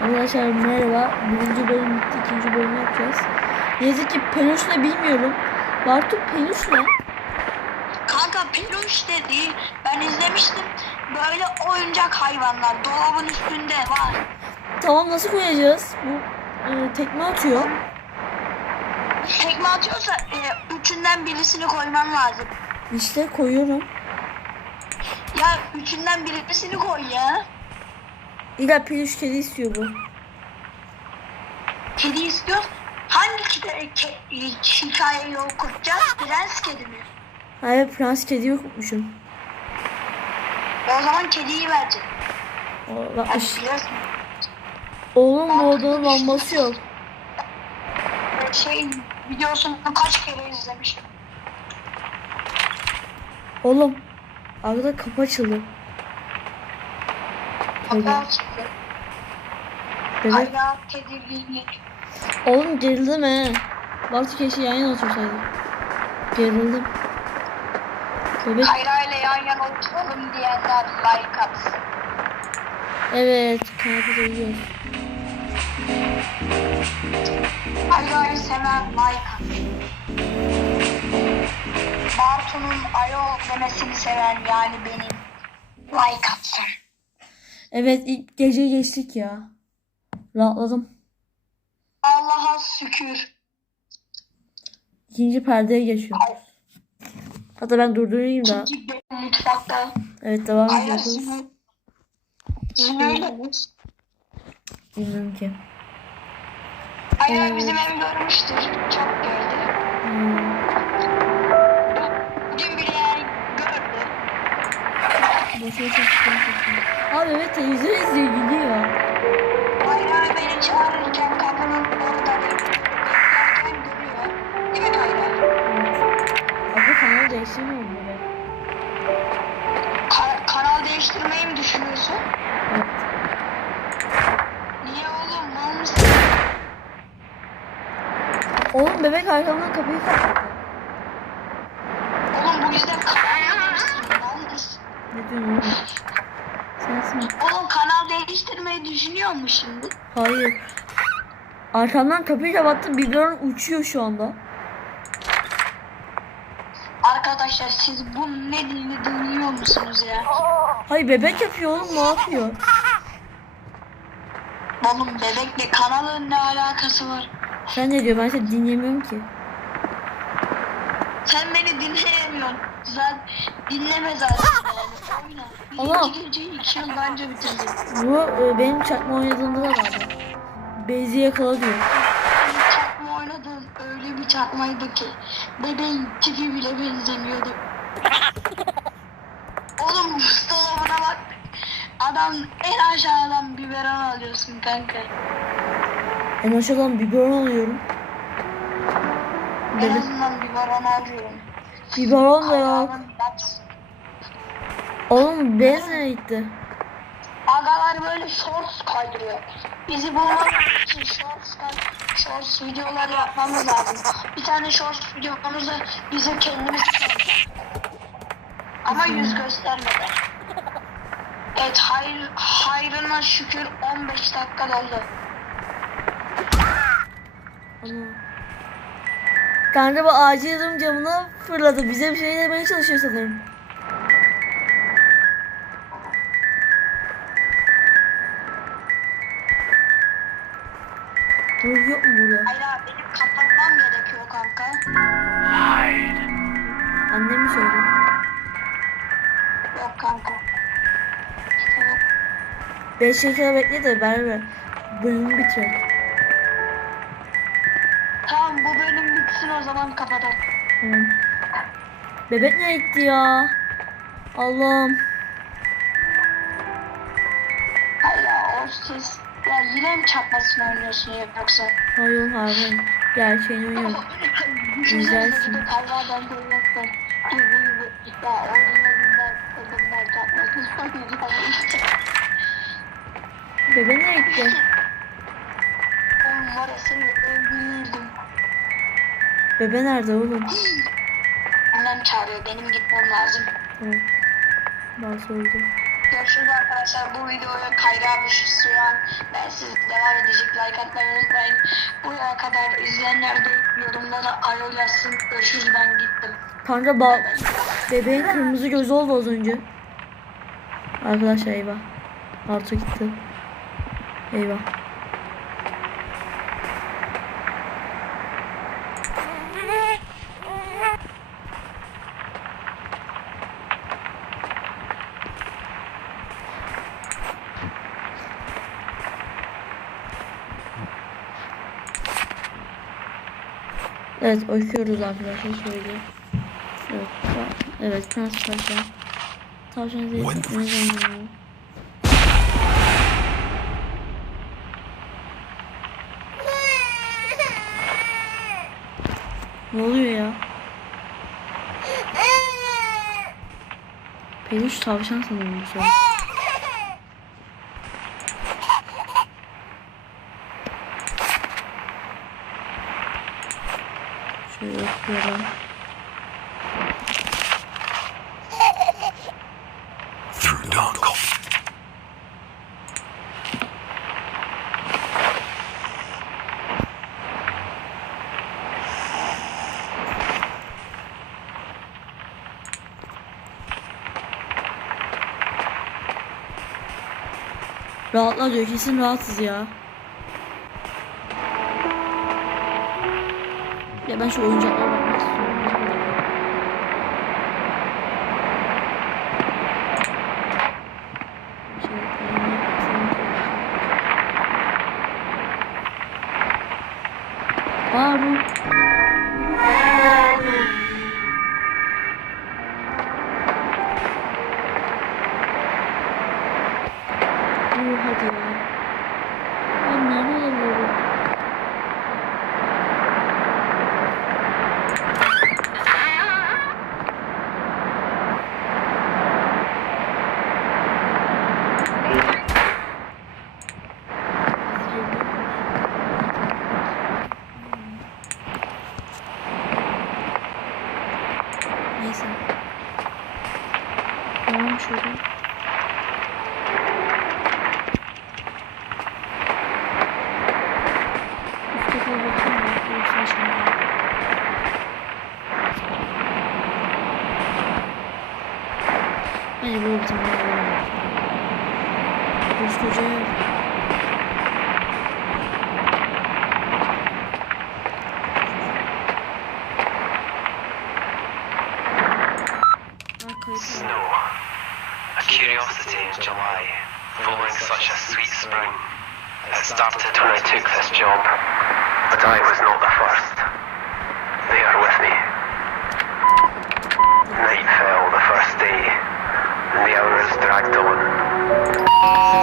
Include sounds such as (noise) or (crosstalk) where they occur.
Arkadaşlar merhaba. Birinci bölüm bitti. ikinci bölüm yapacağız. Yazık ki peluş ne bilmiyorum. Bartu peluş ne? Kanka peluş dedi. Ben izlemiştim. Böyle oyuncak hayvanlar dolabın üstünde var. Tamam nasıl koyacağız? Bu e, tekme atıyor. Tekme atıyorsa e, üçünden birisini koyman lazım. İşte koyuyorum. Ya üçünden birisini koy ya. İlla peluş kedi istiyor bu. Kedi istiyor. Hangi kedi, ke, e, hikayeyi okutacağız? Prens kedi mi? Hayır prens kedi yokmuşum. O zaman kediyi. O, Hadi bakmış. biliyorsun. Oğlum bu odanın lambası yok. Şey videosunu kaç kere izlemiştim. Oğlum. Arkada kapı açıldı. Çıktı. Bebek. Hala tedirginlik. Oğlum gerildim he. Bartu keşke yan yana otursaydı. Gerildim. Bebek. Kayra ile yan yana oturalım diyenler like atsın. Evet. Kanepede uyuyor. Kayra'yı seven like atsın. Bartu'nun ayol demesini seven yani benim like atsın. Evet ilk gece geçtik ya. Rahatladım. Allah'a şükür. İkinci perdeye geçiyoruz. Hatta ben durdurayım da. İkinci benim mutfakta. Evet devam ediyoruz. mi? Bilmiyorum ki. Kayra bizim evi görmüştür. Çok gördü. Hmm. Bugün bir yer gördü. Boşuna çok sıkıntı. Abi evet televizyon izliyor gülüyor. Kayra beni çağırırken kapının orada beklerken görüyor. Değil mi Kayra? Evet. Abi kanal değiştirmiyor böyle? Ka- kanal değiştirmeyi mi düşünüyorsun? Evet. Niye oğlum? Mal mısın? Oğlum bebek arkamdan kapıyı kapattı. Değiştirmeyi düşünüyor mu şimdi? Hayır. Arkamdan kapıyı kapattı. Biberon uçuyor şu anda. Arkadaşlar siz bu ne dediğini dinliyor musunuz ya? Hayır bebek yapıyor oğlum ne yapıyor? Oğlum bebekle kanalın ne alakası var? Sen ne diyor ben seni dinlemiyorum ki. Sen beni dinleyemiyorsun. Zaten dinleme zaten yani. Oyna. Ama- geceyi iki yıl önce bitirdim. Bu e, benim çakma oynadığımda da vardı. Bezi yakala diyor. Çakma oynadın öyle bir çakmaydı ki bebeğin tipi bile benzemiyordu. (laughs) Oğlum buzdolabına bak. Adam en aşağıdan biberon alıyorsun kanka. En aşağıdan biberon alıyorum. En azından biberon alıyorum. Biberon da yok. Oğlum bez nereye gitti? Agalar böyle shorts kaydırıyor. Bizi bulmamız için shorts, shorts videolar yapmamız lazım. Bir tane shorts videomuzu bize kendimiz yapacağız. Ama yüz göstermeden. Evet hayır, hayrına şükür 15 dakika doldu. Ana. Kanka bu acil durum camına fırladı. Bize bir şey demeye çalışıyor sanırım. Ruh yok mu burada? Hayır abi benim kapatmam gerekiyor kanka. Annem mi söyledi? Yok kanka. Evet. 5 dakika bekle de beraber bölümü bitirelim. Zaman kapatalım. Tamam. Bebek nereye gitti ya? Allah'ım. Hayır ya o ses. Ya yine mi çakmasını oynuyorsun ya yoksa? Hayır hayır. Gerçeğini oynuyorum. Güzelsin. Bebe nereye gitti? Oğlum var ya seni öldürürdüm. Bebe nerede oğlum? Annem çağırıyor benim gitmem lazım. Tamam. Bazı öldü. Görüşürüz arkadaşlar. Bu videoya Kayra abi suyan ben siz devam edecek. Like atmayı unutmayın. Buraya kadar izleyenler de yorumlara ayol yazsın. Görüşürüz ben gittim. Kanka ba bebeğin kırmızı gözü oldu az önce. Arkadaşlar eyvah. Artu gitti. Eyvah. Evet okuyoruz arkadaşlar şöyle. Evet, evet prens tavşan. Zeytin. Ne oluyor ya? Peluş tavşan sanırım bu sefer. Şöyle Darkle. Rahatla diyor kesin rahatsız ya. Ya ben şu oyuncaklara bakmak istiyorum. Şey, Aa hadi ya. Ben nerede alamıyorum? Neyse. Tamam şöyle. Üst tarafa bakayım da yoksa aşağıya. Bence bir tane daha var. Koskoca ev. Snow. A curiosity in July, following such a sweet spring. It started when I took this job, but I was not the first. They are with me. Night fell the first day, and the hours dragged on.